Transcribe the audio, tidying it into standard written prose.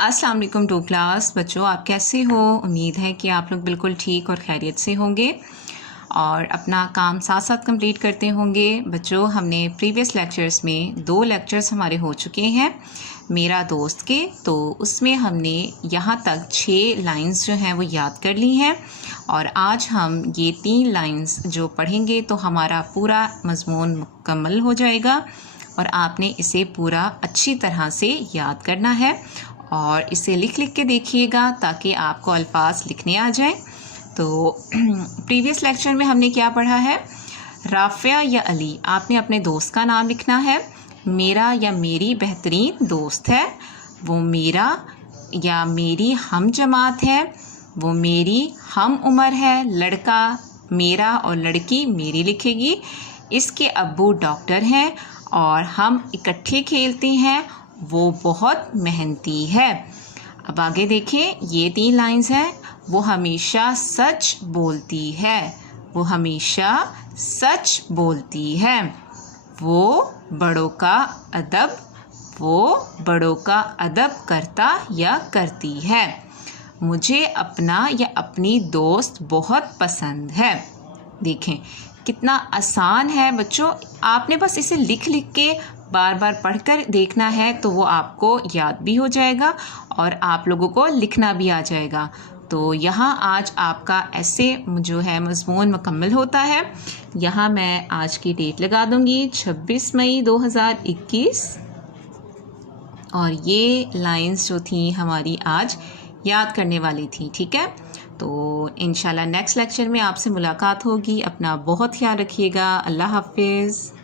अस्सलाम वालेकुम to class बच्चों, आप कैसे हो। उम्मीद है कि आप लोग बिल्कुल ठीक और खैरियत से होंगे और अपना काम साथ साथ कंप्लीट करते होंगे। बच्चों, हमने प्रीवियस लेक्चर्स में 2 लेक्चर्स हमारे हो चुके हैं मेरा दोस्त के, तो उसमें हमने यहाँ तक 6 लाइंस जो हैं वो याद कर ली हैं और आज हम ये 3 लाइंस जो पढ़ेंगे तो हमारा पूरा मज़मून मुकम्मल हो जाएगा और आपने इसे पूरा अच्छी तरह से याद करना है और इसे लिख के देखिएगा ताकि आपको अल्फाज लिखने आ जाएं। तो प्रीवियस लेक्चर में हमने क्या पढ़ा है, राफ़िया या अली, आपने अपने दोस्त का नाम लिखना है। मेरा या मेरी बेहतरीन दोस्त है, वो मेरा या मेरी हम जमात है, वो मेरी हम उम्र है। लड़का मेरा और लड़की मेरी लिखेगी। इसके अब्बू डॉक्टर हैं और हम इकट्ठे खेलते हैं, वो बहुत मेहनती है। अब आगे देखें, ये 3 लाइंस हैं। वो हमेशा सच बोलती है, वो हमेशा सच बोलती है। वो बड़ों का अदब, वो बड़ों का अदब करता या करती है। मुझे अपना या अपनी दोस्त बहुत पसंद है। देखें कितना आसान है बच्चों, आपने बस इसे लिख के बार बार पढ़कर देखना है तो वो आपको याद भी हो जाएगा और आप लोगों को लिखना भी आ जाएगा। तो यहाँ आज आपका ऐसे जो है मज़मून मुकम्मल होता है। यहाँ मैं आज की डेट लगा दूँगी 26 मई 2021 और ये लाइंस जो थी हमारी आज याद करने वाली थी। ठीक है, तो इंशाल्लाह नेक्स्ट लेक्चर में आपसे मुलाकात होगी। अपना बहुत ख्याल रखिएगा। अल्लाह हाफिज़।